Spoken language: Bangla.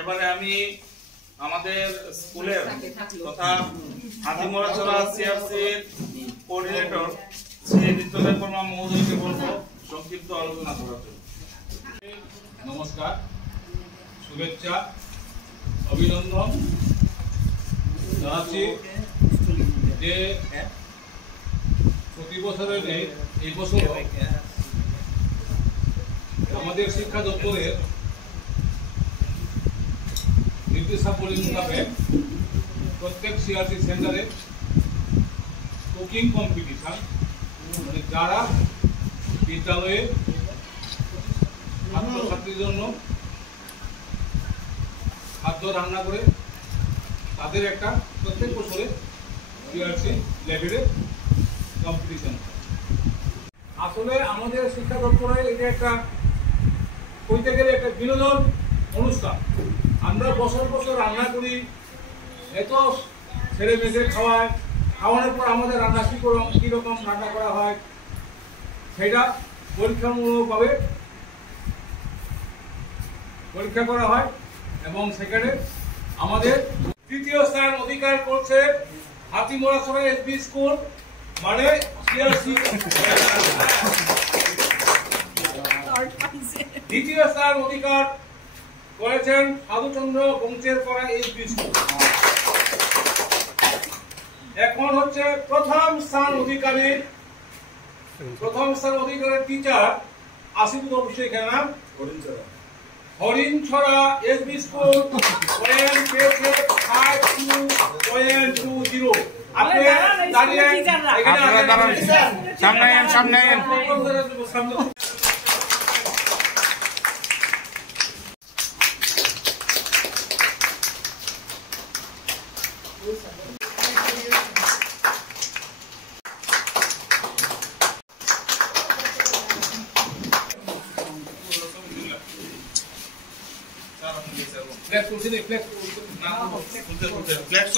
এবারে আমি আমাদের স্কুলের তথা হাতিমরাচলা সিআরসির কোঅর্ডিনেটর শ্রী বিদ্যালয় কর্মা মহোদয়কে বলবো সংক্ষিপ্ত আলোচনা করার জন্য। নমস্কার, শুভেচ্ছা, অভিনন্দন জানাচ্ছি যে প্রতি বছরের নেই এই বছর আমাদের শিক্ষা দপ্তরের নির্দেশাবলী মোতাবেক প্রত্যেক সিআরসি সেন্টারে কুকিং কম্পিটিশন, মানে যারা বিদ্যালয়ে ছাত্রছাত্রীর জন্য খাদ্য রান্না করে তাদের একটা প্রত্যেক বছরে সিআরসি লেভেলে কম্পিটিশন। আসলে আমাদের শিক্ষা দপ্তরে এটা একটা কইতে গেলে একটা বিনোদন অনুষ্ঠান। আমরা বছর বছর রান্না করি, এত ছেলে মেয়েদের খাওয়ানোর পর আমাদের রান্না কীরকম রান্না করা হয় সেটা পরীক্ষামূলকভাবে পরীক্ষা করা হয় এবং সেখানে আমাদের তৃতীয় স্থান অধিকার করছে হাতিমরাচলা এসবি স্কুল, মানে সিআরসি। দ্বিতীয় স্থান অধিকার করেছেন সাধুচন্দ্র বংশের করা এসবি স্কুল। এখন হচ্ছে প্রথম স্থান অধিকারীর টিচার আসিফুল অভিষেক নাম হরিণছড়া এসবি স্কুল পয়েন্ট পেয়েছে 52.20। আপনি দাঁড়িয়ে এখানে সামনে ফ্লেক্স